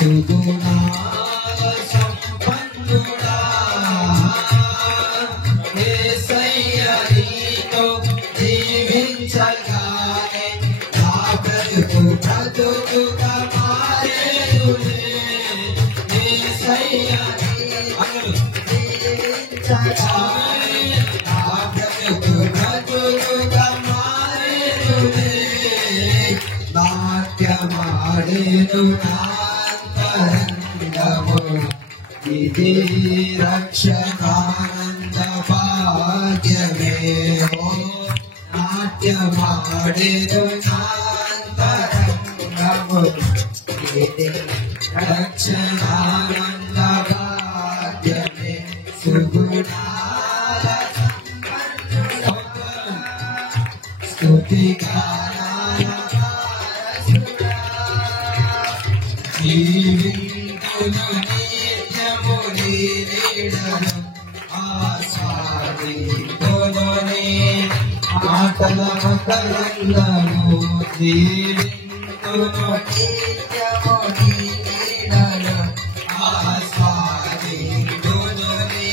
సుగుణాల సంపన్నుడా యేసయ్య నీతో జీవించగానే నా బ్రతుకు బ్రతుకుగా మారేనులే యేసయ్య నీతో జీవించగానే నా బ్రతుకు బ్రతుకుగా మారేనులే నాట్యమాడేను నాంతరంగము ఇది రక్షకానంద భాగ్యమే నాట్యమాడేను నాంతరంగము ఇది రక్షకానంద భాగ్యమే సుగుణాల స్తుతిగాన జీవింతును నిత్యము నీ నీడను ఆస్వాదింతును నీ మాటల మకరందము జీవింతును నిత్యము నీ నీడను ఆస్వాదింతును నీ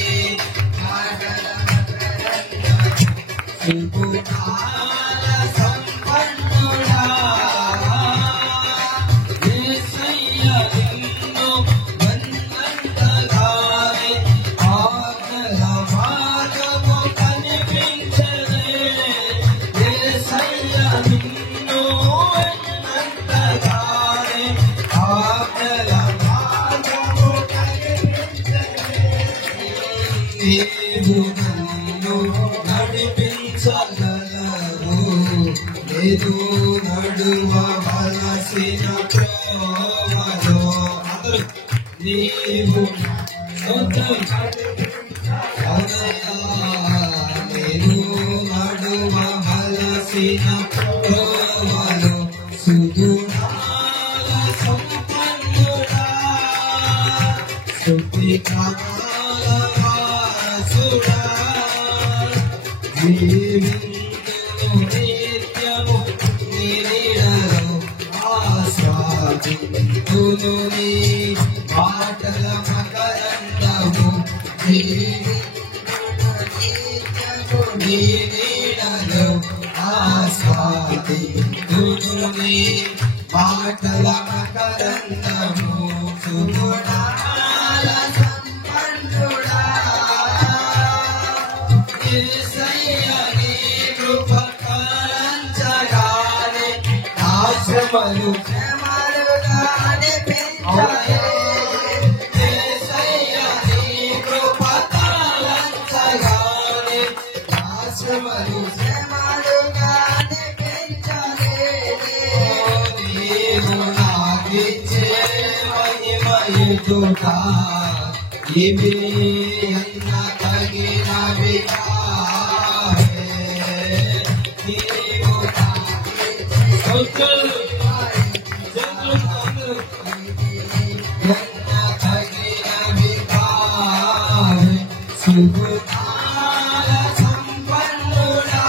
మాటల మకరందము సుగుణాల సంపన్నుడా నడిపించగలవు లేదు నడువవలసిన త్రోవలో నీవు నేను నడువవలసిన త్రోవలో సుగుణాల సంపన్నుడా స్తుతిగానాల వారసుడా జీవింతును నిత్యము నీ నీడలో ఆస్వాదింతును నీ మాటల మకరందము జీవింతును నిత్యము నీ నీడలో ఆస్వాదింతును నీ మాటల మకరందము సుగుణాల సంపన్నుడా యేసయ్య నీ కృప కరంచగానే నా శ్రమలు శ్రమలుగానే పెంచాయే యేసయ్య నీ కృప కరంచగానే నా శ్రమలు శ్రమలుగానే పెంచాయే నీవు నాకిచ్చే మహిమయుతుగా ఇవి అన్న తగినవి సుగుణాల సంపన్నుడా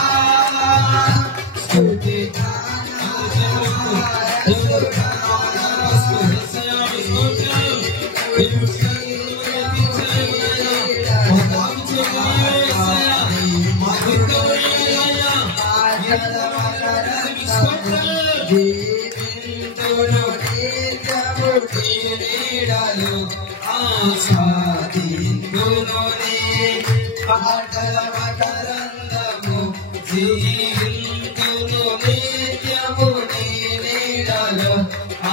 జీవింతును నిత్యము నీ నీడలో ఆస్వాదింతును నీ మాటల మకరందము జీవింతును నిత్యము నీ నీడలో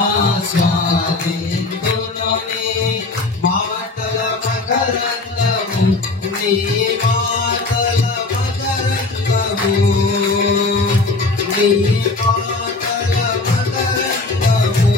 ఆస్వాదింతును నీ మాటల మకరందము నీ మాటల మకరందము నీ మాటల మకరందము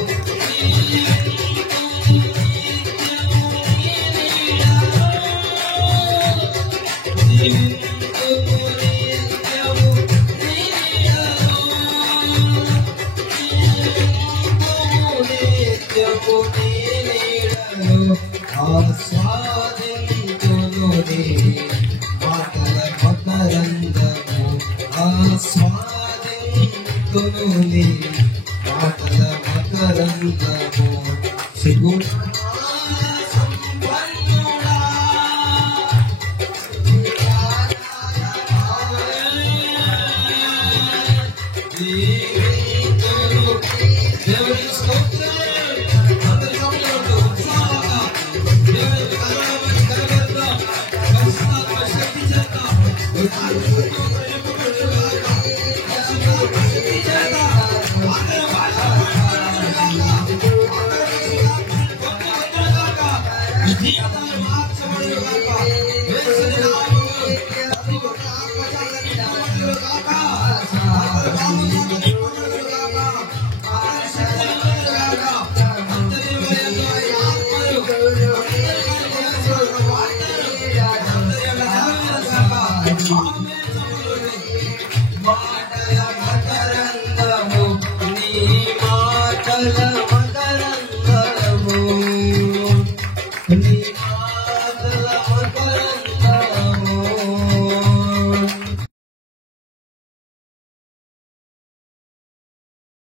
ఆస్వాదింతును నీ మాటల మకరందము ఆస్వాదింతును నీ మాటల మకరందము మాటల మకరందము నీ మాటల మకరందము నీ